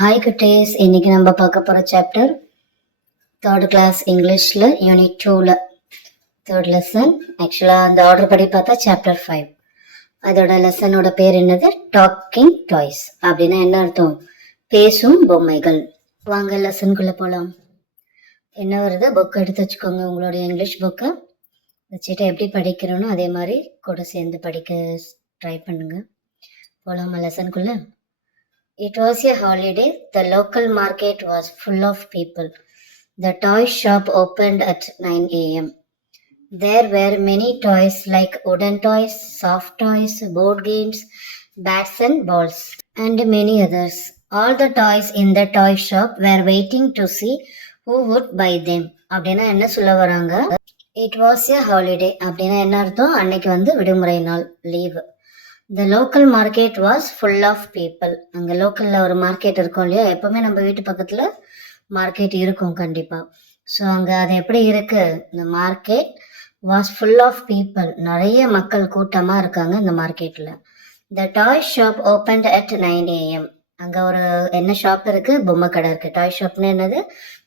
Hi குட்டீஸ், இன்னைக்கு நம்ம பார்க்க போகிற சாப்டர் தேர்ட் கிளாஸ் இங்கிலீஷில் யூனிட் 2ல் தேர்ட் லெசன். ஆக்சுவலாக அந்த ஆர்டர் படி பார்த்தா சாப்டர் 5. அதோட லெசனோட பேர் என்னது? Talking toys. அப்படின்னா என்ன அர்த்தம்? பேசும் பொம்மைகள். வாங்க லெசனுக்குள்ளே போகலாம். என்ன வருது? புக் எடுத்து வச்சுக்கோங்க, உங்களுடைய இங்கிலீஷ் புக்கை வச்சுட்டு எப்படி படிக்கிறோன்னு அதே மாதிரி கூட சேர்ந்து படிக்க ட்ரை பண்ணுங்க. போகலாமா லெசனுக்குள்ளே? It was a holiday. The local market was full of people. The toy shop opened at 9 a.m. There were many toys like wooden toys, soft toys, board games, bats and balls, and many others. All the toys in the toy shop were waiting to see who would buy them. அப்படின்னா என்ன சொல்ல வராங்க? It was a holiday. அப்படின்னா என்ன அர்த்தம்? அன்னைக்கு விடுமுறை நாள், leave. The local market was full of people. அங்கே லோக்கலில் ஒரு மார்க்கெட் இருக்கும் இல்லையா? எப்போவுமே நம்ம வீட்டு பக்கத்தில் மார்க்கெட் இருக்கும் கண்டிப்பாக. ஸோ அங்கே அது எப்படி இருக்குது? இந்த market was full of people. நிறைய மக்கள் கூட்டமாக இருக்காங்க இந்த மார்க்கெட்டில். The toy shop opened at 9 a.m. அங்கே ஒரு என்ன ஷாப் இருக்குது? பொம்மை கடை இருக்குது. டாய் ஷாப்னு என்னது?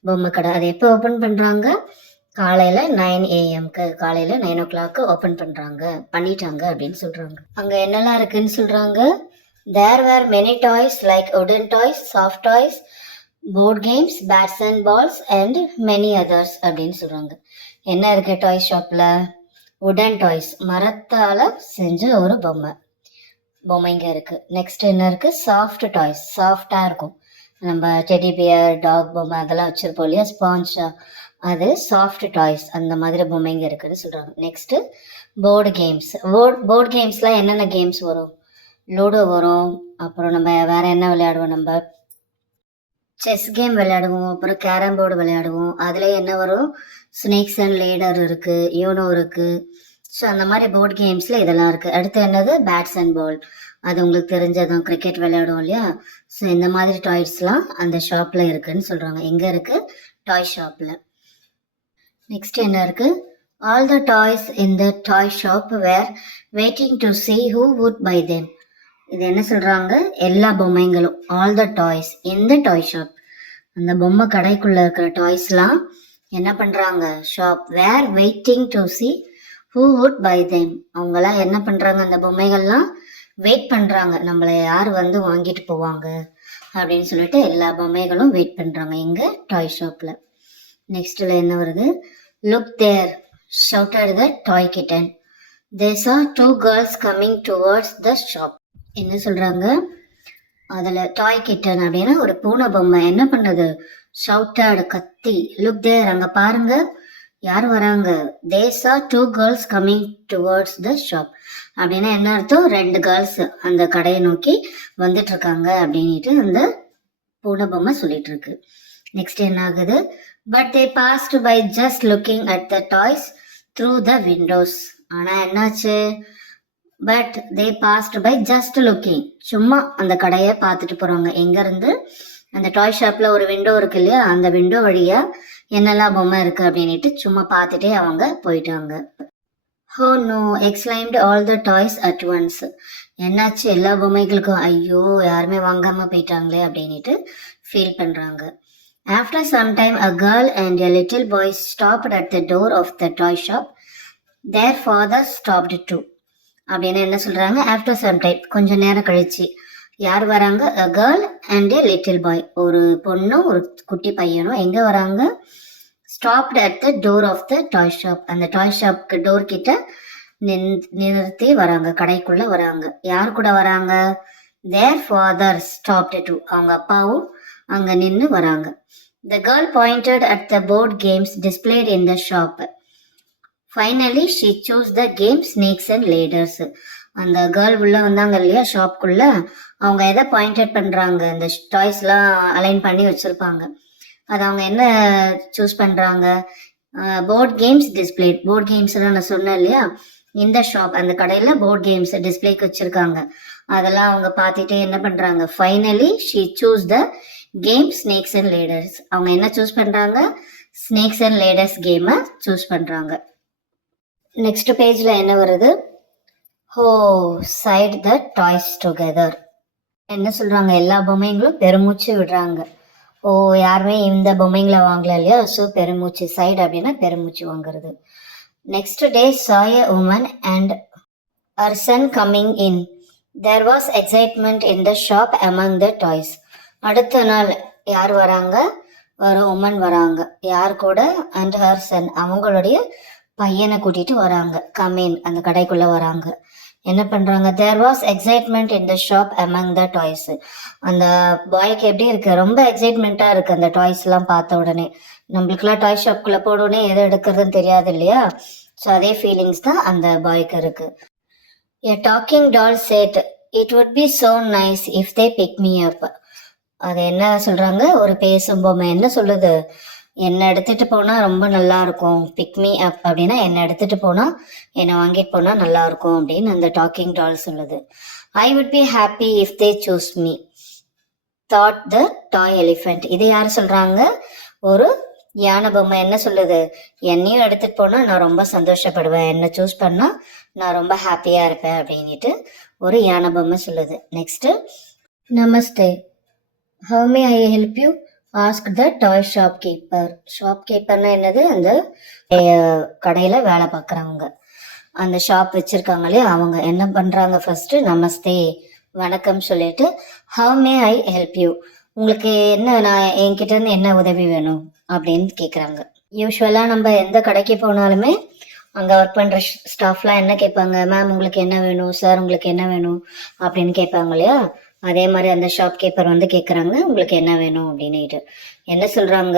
பொம்மை கடை. அது எப்போ ஓப்பன் பண்ணுறாங்க? காலையில் 9 a.m. காலையில் 9 o'clock ஓப்பன் பண்ணிட்டாங்க அப்படின்னு சொல்கிறாங்க. அங்கே என்னெல்லாம் இருக்குன்னு சொல்கிறாங்க? There were many toys like wooden toys, soft toys, board games, bats and balls and many others அப்படின்னு சொல்கிறாங்க. என்ன இருக்குது டாய் ஷாப்பில்? வுடன் டாய்ஸ், மரத்தால் செஞ்ச ஒரு பொம்மைங்க இருக்குது. நெக்ஸ்ட் என்ன இருக்குது? சாஃப்ட் டாய்ஸ், சாஃப்டாக இருக்கும். நம்ம டெடி பியர், டாக் பொம்மை அதெல்லாம் வச்சுருப்போம் இல்லையா? ஸ்பாஞ்சா, அது சாஃப்ட் டாய்ஸ். அந்த மாதிரி பொம்மைங்க இருக்குன்னு சொல்கிறாங்க. Next board games. போர்டு கேம்ஸ்லாம் என்னென்ன கேம்ஸ் வரும்? லூடோ வரும். அப்புறம் நம்ம வேறு என்ன விளையாடுவோம்? நம்ம செஸ் கேம் விளையாடுவோம். அப்புறம் கேரம் போர்டு விளையாடுவோம். அதில் என்ன வரும்? ஸ்னேக்ஸ் அண்ட் லேடர் இருக்குது, யூனோ இருக்குது. ஸோ அந்த மாதிரி போர்டு கேம்ஸில் இதெல்லாம் இருக்குது. அடுத்து என்னது? Bats and ball. அது உங்களுக்கு தெரிஞ்சதும், கிரிக்கெட் விளையாடுவோம் இல்லையா? ஸோ இந்த மாதிரி டாய்ஸ்லாம் அந்த ஷாப்பில் இருக்குதுன்னு சொல்கிறாங்க. எங்கே இருக்குது? டாய் ஷாப்பில். நெக்ஸ்ட் என்ன இருக்கு? All the toys in the toy shop were waiting to see who would buy them. இது என்ன சொல்றாங்க? எல்லா பொம்மைங்களும், all the toys in the toy shop, அந்த பொம்மை கடைக்குள்ள இருக்கிற டாய்ஸ்லாம் என்ன பண்றாங்க? Shop were waiting to see who would buy them. அவங்களாம் என்ன பண்றாங்க? அந்த பொம்மைகள்லாம் வெயிட் பண்றாங்க, நம்மளை யார் வாங்கிட்டு போவாங்க அப்படின்னு சொல்லிட்டு எல்லா பொம்மைகளும் வெயிட் பண்றாங்க எங்க? டாய் ஷாப்ல. நெக்ஸ்ட்ல என்ன வருது? Look there shouted the toy kitten. They saw two girls coming towards the shop. என்ன சொல்றாங்க? அதில் டாய் கிட்டன் அப்படின்னா ஒரு பூனை பொம்மை என்ன பண்ணுது? ஷவுட்டட், கத்தி. லுக் தேர், அங்கே பாருங்க யார் வராங்க? தே saw two girls coming towards the shop. அப்படின்னா என்ன அர்த்தம்? 2 கேர்ள்ஸ் அந்த கடையை நோக்கி வந்துட்டு இருக்காங்க அப்படின்ட்டு அந்த பூனை பொம்மை சொல்லிட்டு இருக்கு. நெக்ஸ்ட் என்ன ஆகுது? But they passed by just looking at the toys through the windows. ஆனால் என்னாச்சு? But they passed by just looking. சும்மா அந்த கடையை பார்த்துட்டு போகிறாங்க. எங்கேருந்து? அந்த டாய் ஷாப்பில் ஒரு விண்டோ இருக்கு இல்லையா? அந்த விண்டோ வழியாக என்னெல்லாம் பொம்மை இருக்குது அப்படின்ட்டு சும்மா பார்த்துட்டே அவங்க போயிட்டாங்க. Oh no, exclaimed all the toys at once. என்னாச்சு? எல்லா பொம்மைகளுக்கும் ஐயோ யாருமே வாங்காமல் போயிட்டாங்களே அப்படின்ட்டு ஃபீல் பண்ணுறாங்க. After some time, a girl and a little boy stopped at the door of the toy shop. Their father stopped too. அப்படின்னு என்ன சொல்றாங்க? ஆஃப்டர் சம் டைம், கொஞ்சம் நேரம் கழிச்சு யார் வராங்க? a girl and a little boy, ஒரு பொண்ணும் ஒரு குட்டி பையனும் எங்க வராங்க? stopped at the door of the toy shop. அந்த டாய் ஷாப்க்கு டோர் கிட்ட நிறுத்தி வராங்க, கடைக்குள்ள வராங்க. யார் கூட வராங்க? their father stopped too. அவங்க அப்பாவும் அங்க நின்று வராங்க. The girl pointed at the board games displayed in the shop. Finally, she chose the game Snakes and Ladders. அந்த கேர்ள் உள்ள வந்தாங்க இல்லையா ஷாப்குள்ள, அவங்க எதை பாயிண்டட் பண்றாங்க? இந்த டாய்ஸ்லாம் அலைன் பண்ணி வச்சிருப்பாங்க. அது அவங்க என்ன சூஸ் பண்றாங்க? Board games displayed. போர்ட் கேம்ஸ்லாம் நான் சொன்னேன் இல்லையா? இந்த ஷாப், அந்த கடையில் போர்ட் கேம்ஸ் டிஸ்பிளேக்கு வச்சிருக்காங்க. அதெல்லாம் அவங்க பார்த்துட்டே என்ன பண்றாங்க? Finally she choose the game snakes and ladders. அவங்க என்ன சூஸ் பண்றாங்க? ஸ்னேக்ஸ் அண்ட் லேடர்ஸ் கேமை சூஸ் பண்றாங்க. நெக்ஸ்ட் பேஜ்ல என்ன வருது? ஹோ சைட் த டாய்ஸ் டுகெதர். என்ன சொல்கிறாங்க, எல்லா பொம்மைங்களும் பெருமூச்சு விடுறாங்க. ஓ, யாருமே இந்த பொம்மைங்களை வாங்கல இல்லையா, ஸோ பெருமூச்சு. சைடு அப்படின்னா பெருமூச்சு வாங்குறது. Next day saw a woman and her son coming in. There was excitement in the shop among the toys. அடுத்த நாள் யார் வராங்க, ஒரு உமன் வராங்க. யார் கூட, அண்ட் ஹர் சன், அவங்களுடைய பையனை கூட்டிட்டு வராங்க. கமின், அந்த கடைக்குள்ள வராங்க. என்ன பண்றாங்க, there was excitement in the shop among the toys. அந்த பாய்க்கு எப்படி இருக்கு, ரொம்ப எக்ஸைட்மெண்ட்டா இருக்கு அந்த டாய்ஸ் எல்லாம் பார்த்த உடனே. நம்மளுக்குலாம் டாய் ஷாப்குள்ள போன உடனே எதை எடுக்கிறதுன்னு தெரியாது இல்லையா, ஸோ அதே ஃபீலிங்ஸ் தான் அந்த பாய்க்கு இருக்கு. A talking doll said, "It would be so nice if they pick me up." அது என்ன சொல்றாங்க, ஒரு பேசும் பொம்மை என்ன சொல்லுது, என்னை எடுத்துட்டு போனா ரொம்ப நல்லா இருக்கும். பிக் மீ அப் அப்படின்னா என்னை எடுத்துட்டு போனா, என்னை வாங்கிட்டு போனா நல்லா இருக்கும் அப்படின்னு அந்த டாக்கிங் டால் சொல்லுது. I would be happy if they choose me, thought the toy elephant. இது யார் சொல்றாங்க, ஒரு யானை பொம்மை என்ன சொல்லுது, என்னையும் எடுத்துட்டு போனா நான் ரொம்ப சந்தோஷப்படுவேன், என்னை சூஸ் பண்ணா நான் ரொம்ப ஹாப்பியா இருப்பேன் அப்படின்ட்டு ஒரு யானை பொம்மை சொல்லுது. Next, namaste, how may I help you, ask the toy shop keeper. Shop கீப்பர்னா என்னது, அந்த கடையில வேலை பார்க்குறவங்க, அந்த ஷாப் வச்சிருக்காங்க இல்லையா, அவங்க என்ன பண்றாங்க, ஃபர்ஸ்ட் நமஸ்தே, வணக்கம் சொல்லிட்டு, how may I help you, உங்களுக்கு என்ன, நான் என்கிட்ட இருந்து என்ன உதவி வேணும் அப்படின்னு கேட்குறாங்க. யூஸ்வலாக நம்ம எந்த கடைக்கு போனாலுமே அங்கே ஒர்க் பண்ணுற ஸ்டாஃப்லாம் என்ன கேட்பாங்க, மேம் உங்களுக்கு என்ன வேணும், சார் உங்களுக்கு என்ன வேணும் அப்படின்னு கேட்பாங்க இல்லையா, அதே மாதிரி அந்த ஷாப் கீப்பர் வந்து கேட்குறாங்க உங்களுக்கு என்ன வேணும் அப்படின்னுட்டு. என்ன சொல்கிறாங்க,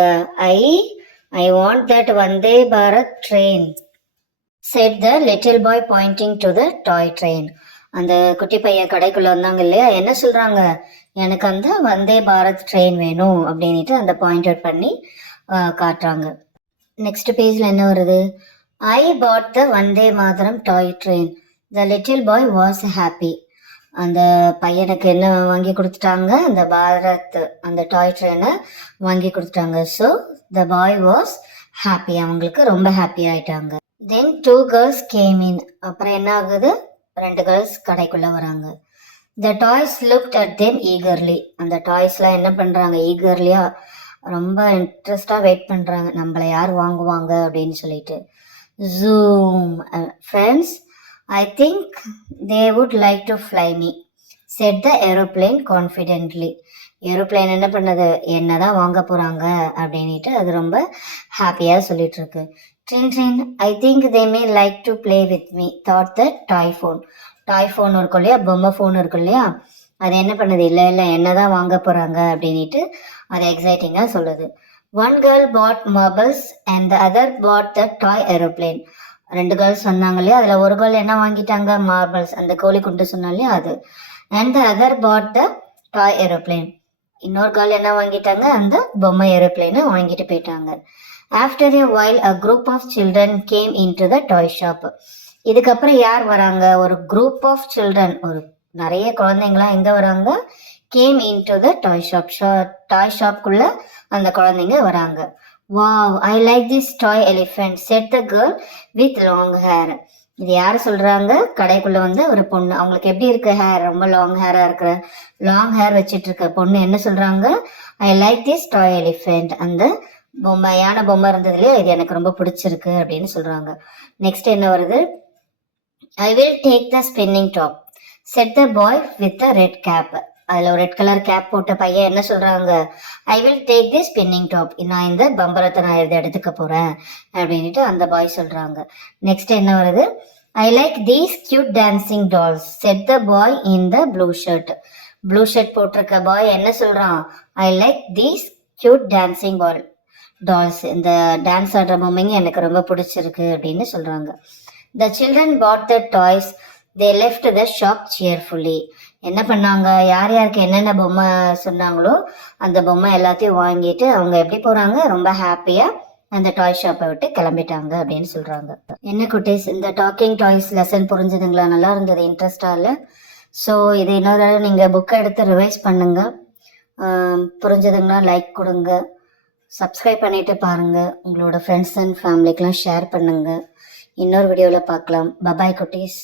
I want that Vande Bharat train, said the little boy pointing to the toy train. அந்த குட்டி பையன் கடைக்குள்ளே வந்தாங்க இல்லையா, என்ன சொல்கிறாங்க, எனக்கு அந்த வந்தே பாரத் ட்ரெயின் வேணும் அப்படின்ட்டு அந்த பாயிண்ட் அவுட் பண்ணி காட்டுறாங்க. நெக்ஸ்ட் பேஜில் என்ன வருது, I bought the Vande Mataram toy train, the little boy was happy. அந்த பையனுக்கு என்ன வாங்கி கொடுத்துட்டாங்க, அந்த பாரத் அந்த டாய் ட்ரெயினை வாங்கி கொடுத்துட்டாங்க. So the bye was happy, அவங்களுக்கு ரொம்ப ஹாப்பி ஆயிட்டாங்க. தென் 2 girls கேம் இன். அப்புறம் என்ன ஆகுது, 2 girls கடைக்குள்ள வராங்க. த toys looked at them eagerly. அந்த டாய்ஸ்லாம் என்ன பண்றாங்க, ஈகர்லியா ரொம்ப இன்ட்ரெஸ்டா வெயிட் பண்றாங்க, நம்மளை யார் வாங்குவாங்க அப்படின்னு சொல்லிட்டு. Zoom, friends, I think they would like to fly me, said the aeroplane confidently. Aeroplane என்ன பண்ணது, என்னதான் வாங்க போறாங்க அப்படின்ட்டு அது ரொம்ப ஹாப்பியா சொல்லிட்டு இருக்கு. ட்ரின் ட்ரின், I think they may like to play with me, thought the toy phone. Toy phone இருக்கும் இல்லையா, பொம்மை ஃபோன் இருக்கும் இல்லையா, அது என்ன பண்ணுது, இல்லை இல்லை என்னதான் வாங்க போறாங்க அப்படின்ட்டு அது எக்ஸைட்டிங்கா சொல்லுது. One girl bought marbles and the other bought the toy aeroplane. 2 girls சொன்னாங்க இல்லையா, அதில் ஒரு கேர்ள் என்ன வாங்கிட்டாங்க, மார்பிள்ஸ், அந்த கோழி குண்டு சொன்னா இல்லையா அது. And the other bought the toy aeroplane. இன்னொரு கேர்ள் என்ன வாங்கிட்டாங்க, அந்த பொம்மை ஏரோப்ளைனை வாங்கிட்டு போயிட்டாங்க. After a while a group of children came in to the toy shop. இதுக்கப்புறம் யார் வராங்க, ஒரு குரூப் ஆஃப் சில்ட்ரன், ஒரு நிறைய குழந்தைங்களாம் எங்கே வராங்க, came in to the toy shop, toy ஷாப்குள்ள அந்த குழந்தைங்க வராங்க. Wow, I like this toy elephant, said the girl with long hair. இது யார் சொல்றாங்க, கடைக்குள்ள வந்து ஒரு பொண்ணு, அவங்களுக்கு எப்படி இருக்கு ஹேர், ரொம்ப லாங் ஹேரா இருக்கிற, லாங் ஹேர் வச்சிட்டு இருக்க பொண்ணு என்ன சொல்றாங்க, I like this toy elephant, அந்த பொம்மையான பொம்மை இருந்ததுலயே இது எனக்கு ரொம்ப பிடிச்சிருக்கு அப்படின்னு சொல்றாங்க. நெக்ஸ்ட் என்ன வருது, I will take the spinning top, said the boy with the red cap. அதில் ஒரு ரெட் கலர் கேப் போட்ட பையன் என்ன சொல்றாங்க, I will take the spinning top, நான் இந்த பம்பரத்தை நான் இதை எடுத்துக்க போறேன் அப்படின்ட்டு அந்த பாய் சொல்றாங்க. நெக்ஸ்ட் என்ன வருது, I like these cute dancing dolls, said the boy in the blue shirt. Blue shirt போட்டிருக்க பாய் என்ன சொல்றான், I like these cute dancing dolls, இந்த டான்ஸ் ஆடுற பொம்மைங்க எனக்கு ரொம்ப பிடிச்சிருக்கு அப்படின்னு சொல்றாங்க. The children bought the toys, they left the shop cheerfully. என்ன பண்ணாங்க, யார் யாருக்கு என்னென்ன பொம்மை சொன்னாங்களோ அந்த பொம்மை எல்லாத்தையும் வாங்கிட்டு அவங்க எப்படி போறாங்க, ரொம்ப ஹாப்பியா அந்த டாய் ஷாப்பை விட்டு கிளம்பிட்டாங்க அப்படின்னு சொல்றாங்க. என்ன குட்டீஸ், இந்த டாக்கிங் டாய்ஸ் லெசன் புரிஞ்சுதுங்களா, நல்லா இருந்தது, இன்ட்ரெஸ்டா இல்லை? ஸோ இதை இன்னொரு தடவை நீங்கள் புக்கை எடுத்து ரிவைஸ் பண்ணுங்க, புரிஞ்சதுங்கன்னா லைக் கொடுங்க, சப்ஸ்கிரைப் பண்ணிட்டு பாருங்க, உங்களோட ஃப்ரெண்ட்ஸ் அண்ட் ஃபேமிலிக்கெலாம் ஷேர் பண்ணுங்க. இன்னொரு வீடியோவில் பார்க்கலாம். பபாய் குட்டீஸ்.